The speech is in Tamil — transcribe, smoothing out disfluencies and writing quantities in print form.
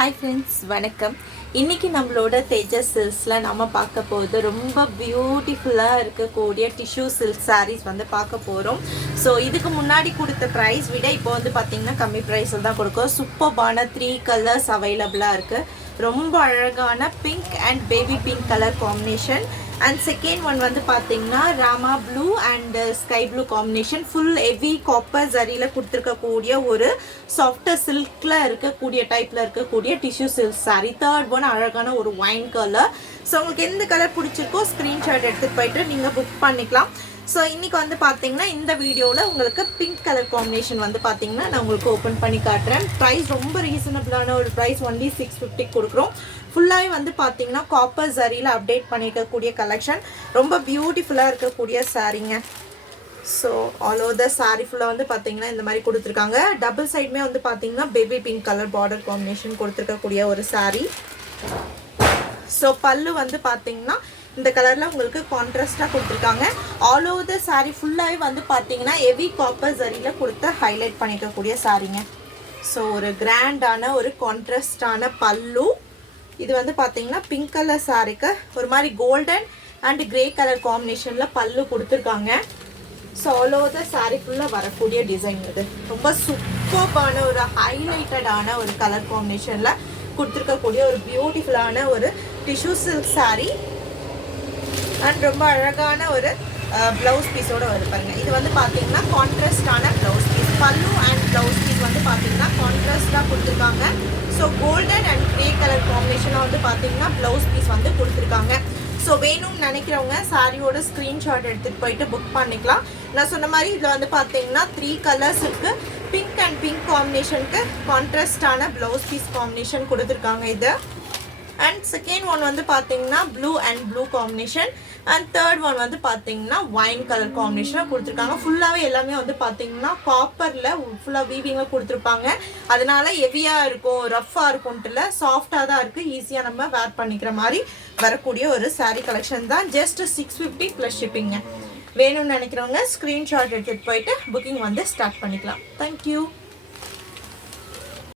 ஹாய் ஃப்ரெண்ட்ஸ், வணக்கம். இன்றைக்கி நம்மளோட தேஜஸ் சில்க்ஸில் நம்ம பார்க்க போகுது ரொம்ப பியூட்டிஃபுல்லாக இருக்கக்கூடிய டிஷ்யூ சில்க் சாரீஸ் வந்து பார்க்க போகிறோம். ஸோ இதுக்கு முன்னாடி கொடுத்த ப்ரைஸ் விட இப்போ வந்து பார்த்திங்கன்னா கம்மி ப்ரைஸில் தான் கொடுக்கும். சூப்பர்பான 3 கலர்ஸ் அவைலபிளாக இருக்குது. ரொம்ப அழகான pink and baby pink colour combination. And second one வந்து பார்த்தீங்கன்னா Rama blue and sky blue combination. Full heavy copper ஜரியில் கொடுத்துருக்கக்கூடிய ஒரு சாஃப்டர் சில்கில் இருக்கக்கூடிய டைப்பில் இருக்கக்கூடிய tissue silk sari. Third one அழகான ஒரு ஒயின் கலர். ஸோ உங்களுக்கு எந்த கலர் பிடிச்சிருக்கோ ஸ்க்ரீன்ஷாட் எடுத்துகிட்டு போயிட்டு நீங்கள் புக் பண்ணிக்கலாம். ஸோ இன்றைக்கி வந்து பார்த்தீங்கன்னா இந்த வீடியோவில் உங்களுக்கு பிங்க் கலர் காம்பினேஷன் வந்து பார்த்தீங்கன்னா நான் உங்களுக்கு ஓப்பன் பண்ணி காட்டுறேன். ப்ரைஸ் ரொம்ப ரீசனபிளான ஒரு ப்ரைஸ், ஒன்லி 650 கொடுக்குறோம். ஃபுல்லாகவே வந்து பார்த்தீங்கன்னா காப்பர் ஜரியில் அப்டேட் பண்ணியிருக்கக்கூடிய கலெக்ஷன். ரொம்ப பியூட்டிஃபுல்லாக இருக்கக்கூடிய சாரீங்க. So all over the sari ஃபுல்லாக வந்து பார்த்தீங்கன்னா இந்த மாதிரி கொடுத்துருக்காங்க. டபுள் சைடுமே வந்து பார்த்தீங்கன்னா baby pink colour border combination கொடுத்துருக்கக்கூடிய ஒரு சாரீ. ஸோ பல்லு வந்து பார்த்தீங்கன்னா இந்த கலரில் உங்களுக்கு கான்ட்ராஸ்டாக கொடுத்துருக்காங்க. ஆல் ஓவர் த சாரீ ஃபுல்லாகவே வந்து பார்த்தீங்கன்னா ஹெவி காப்பர் ஜரியில் கொடுத்து ஹைலைட் பண்ணிக்கக்கூடிய சாரீங்க. ஸோ ஒரு கிராண்டான ஒரு கான்ட்ராஸ்டான பல்லு. இது வந்து பார்த்தீங்கன்னா பிங்க் கலர் சாரீக்கு ஒரு மாதிரி கோல்டன் அண்ட் கிரே கலர் காம்பினேஷனில் பல்லு கொடுத்துருக்காங்க. So all over the sari ஃபுல்லாக வரக்கூடிய டிசைன் இது. ரொம்ப சூப்பர்பான ஒரு ஹைலைட்டடான ஒரு கலர் காம்பினேஷனில் கொடுத்துருக்கக்கூடிய ஒரு பியூட்டிஃபுல்லான ஒரு டிஷ்யூ சில்க் சாரீ. அண்ட் ரொம்ப அழகான ஒரு ப்ளவுஸ் பீஸோடு வருது பாருங்கள். இது வந்து பார்த்தீங்கன்னா கான்ட்ராஸ்டான ப்ளவுஸ் பீஸ். பல்லு அண்ட் ப்ளவுஸ் பீஸ் வந்து பார்த்தீங்கன்னா கான்ட்ராஸ்டாக கொடுத்துருக்காங்க. So golden and grey colour காம்பினேஷனாக வந்து பார்த்தீங்கன்னா ப்ளவுஸ் பீஸ் வந்து கொடுத்துருக்காங்க. ஸோ வேணும்னு நினைக்கிறவங்க சாரியோட ஸ்க்ரீன்ஷாட் எடுத்துகிட்டு போயிட்டு புக் பண்ணிக்கலாம். நான் சொன்ன மாதிரி இதில் வந்து பார்த்தீங்கன்னா 3 கலர்ஸ் இருக்குது. பிங்க் அண்ட் பிங்க் காம்பினேஷனுக்கு கான்ட்ராஸ்டான ப்ளவுஸ் பீஸ் காம்பினேஷன் கொடுத்துருக்காங்க இது. அண்ட் செகண்ட் ஒன் வந்து பார்த்தீங்கன்னா blue and blue combination. And third one வந்து பார்த்தீங்கன்னா ஒயின் கலர் காம்பினேஷனாக கொடுத்துருக்காங்க. ஃபுல்லாகவே எல்லாமே வந்து பார்த்தீங்கன்னா காப்பரில் ஃபுல்லாக வீவிங்கில் கொடுத்துருப்பாங்க. அதனால ஹெவியாக இருக்கும், ரஃப்பாக இருக்கும்ட்டுல சாஃப்டாக தான் இருக்குது. ஈஸியாக நம்ம வேர் பண்ணிக்கிற மாதிரி வரக்கூடிய ஒரு சாரீ கலெக்ஷன் தான். Just 650 plus shipping. வேணும்னு நினைக்கிறவங்க ஸ்க்ரீன்ஷாட் எடுத்துகிட்டு போயிட்டு புக்கிங் வந்து ஸ்டார்ட் பண்ணிக்கலாம். தேங்க்யூ.